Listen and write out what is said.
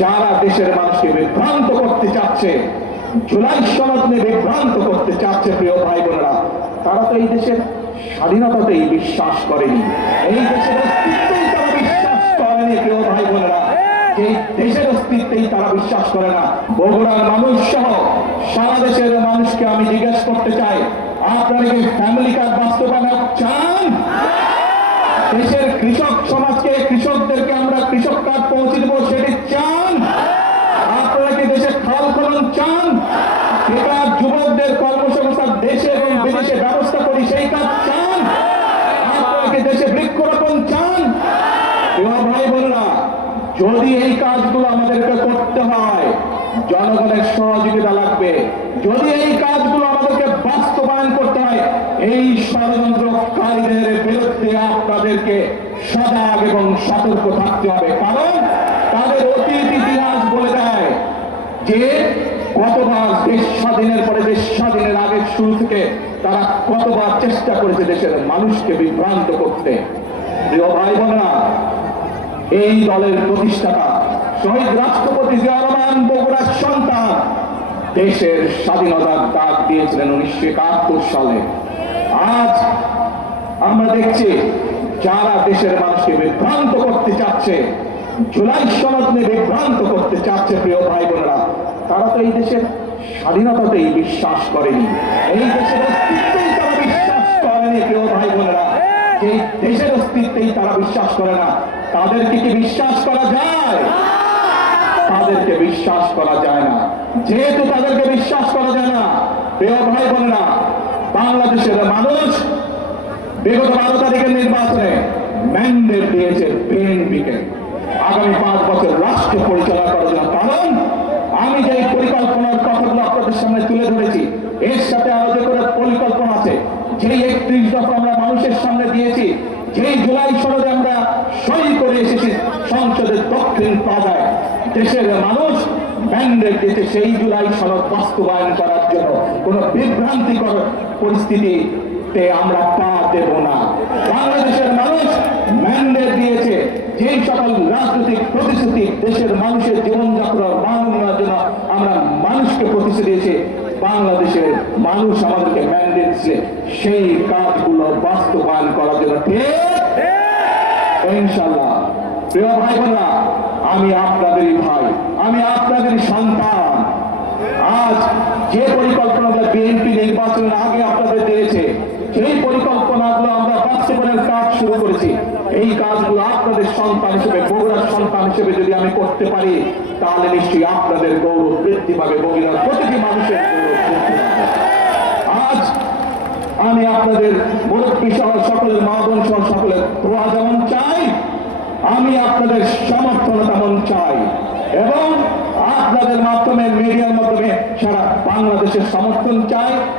যারা দেশের মানুষকে বিভ্রান্ত করতে চাচ্ছে, জুলাই সনদ নিয়ে বিভ্রান্ত করতে চাচ্ছে, প্রিয় ভাই বোনেরা, তারা তো এই দেশের স্বাধীনতাতেই বিশ্বাস করেনি, এই দেশের অস্তিত্বেই তারা বিশ্বাস করেনি। প্রিয় ভাই বোনেরা, এই দেশের অস্তিত্বেই তারা বিশ্বাস করে না। বগুড়ার মানুষ সহ সারা দেশের মানুষকে আমি জিজ্ঞেস করতে চাই, আপনারা কি ফ্যামিলি কার্ড বাস্তবায়ন চান? দেশের কৃষক সমাজকে, কৃষকদেরকে আমরা কৃষক কার্ড পৌঁছে দেবো, সেটি চান? আপনারা কি দেশে খাল খনন চান? বেকার যুবকদের কর্মসংস্থান দেশে এবং বিদেশে ব্যবস্থা করি, সেই কাজ চান? আপনারা কি দেশে বৃক্ষরোপণ চান? ভাই বোনেরা, যদি এই কাজগুলো আমাদেরকে করতে হয়, জনগণের সহযোগিতা লাগবে। যদি এই কাজগুলো আমাদেরকে বাস্তবায়ন করতে হয়, এই ষড়যন্ত্রকারীদের বিরুদ্ধে আপনাদেরকে সজাগ এবং সতর্ক থাকতে হবে। কারণ তাদের অতীত ইতিহাস বলে দেয় যে কতবার দেশ স্বাধীনের পরে, দেশ স্বাধীনের আগের শুরু থেকে তারা কতবার চেষ্টা করেছে দেশের মানুষকে বিভ্রান্ত করতে। প্রিয় ভাই বোনেরা, এই দলের প্রতিষ্ঠাতা শহীদ রাষ্ট্রপতি জিয়া রহমান বগুড়ার সন্তান, দেশের স্বাধীনতার ডাক দিয়েছিলেন 1971 সালে। আজ আমরা দেখছি যারা দেশের মানুষকে বিভ্রান্ত করতে চাচ্ছে, জুলাই সনদ নিয়ে বিভ্রান্ত করতে চাচ্ছে, প্রিয় ভাই বোনেরা, তারা তো এই দেশের স্বাধীনতাতেই বিশ্বাস করেনি, এই দেশের অস্তিত্বেই তারা বিশ্বাস করেনি। প্রিয় ভাই বোনেরা, এই দেশের অস্তিত্বেই তারা বিশ্বাস করে না। তাদেরকে কি বিশ্বাস করা যায়? তাদেরকে বিশ্বাস করা যায় না। যেহেতু তাদেরকে বিশ্বাস করা যায় না, প্রিয় ভাই বোনেরা, বাংলাদেশের মানুষ বিগত 12 তারিখের নির্বাচনে ম্যান্ডেট দিয়েছে বিএনপিকে আগামী 5 বছর রাষ্ট্র পরিচালনা করার জন্য। কারণ আমি যে পরিকল্পনার কথাগুলো আপনাদের সামনে তুলে ধরেছি, এর সাথে আরো যে করে পরিকল্পনা আছে, যেই 31 দফা আমরা মানুষের সামনে দিয়েছি, যেই জুলাই সনদে আমরা সই করে এসেছি সংসদের দক্ষিণ প্লাজায়, দেশের মানুষ ম্যান্ডেট দিয়েছে সেই জুলাই সনদ বাস্তবায়ন করার জন্য। কোন বিভ্রান্তিকর পরিস্থিতিতে আমরা পা দেব না। বাংলাদেশের মানুষ ম্যান্ডেট দিয়েছে যেই সকল রাজনৈতিক প্রতিশ্রুতি দেশের মানুষের জীবনযাত্রার মান উন্নয়নের জন্য আমরা মানুষকে প্রতিশ্রুতি দিয়েছি, বাংলাদেশের মানুষ আমাদেরকে ম্যান্ডেট দিচ্ছে সেই কাজগুলো বাস্তবায়ন করার জন্য। ঠিক ইনশাআল্লাহ। প্রিয় ভাই বোনেরা, আমি আপনাদেরই ভাই, আমি আপনাদেরই সন্তান। আজ যে পরিকল্পনাগুলো বিএনপি নির্বাচনের আগে আপনাদের দিয়েছে, সেই পরিকল্পনাগুলো আমরা বাস্তবায়নের কাজ শুরু করেছি। এই কাজগুলো আপনাদের সন্তান হিসেবে, বগুড়ার সন্তান হিসেবে যদি আমি করতে পারি, তাহলে নিশ্চয়ই আপনাদের গৌরব বৃদ্ধি পাবে, বগুড়ার প্রতিটি মানুষের গৌরব বৃদ্ধি পাবে। আজ আমি আপনাদের মুরব্বী সহ সকলের মা বোন সহ সকলের দোয়া যেমন চাই, আমি আপনাদের সমর্থন তেমন চাই, এবং আপনাদের মাধ্যমে, মিডিয়ার মাধ্যমে সারা বাংলাদেশের সমর্থন চাই।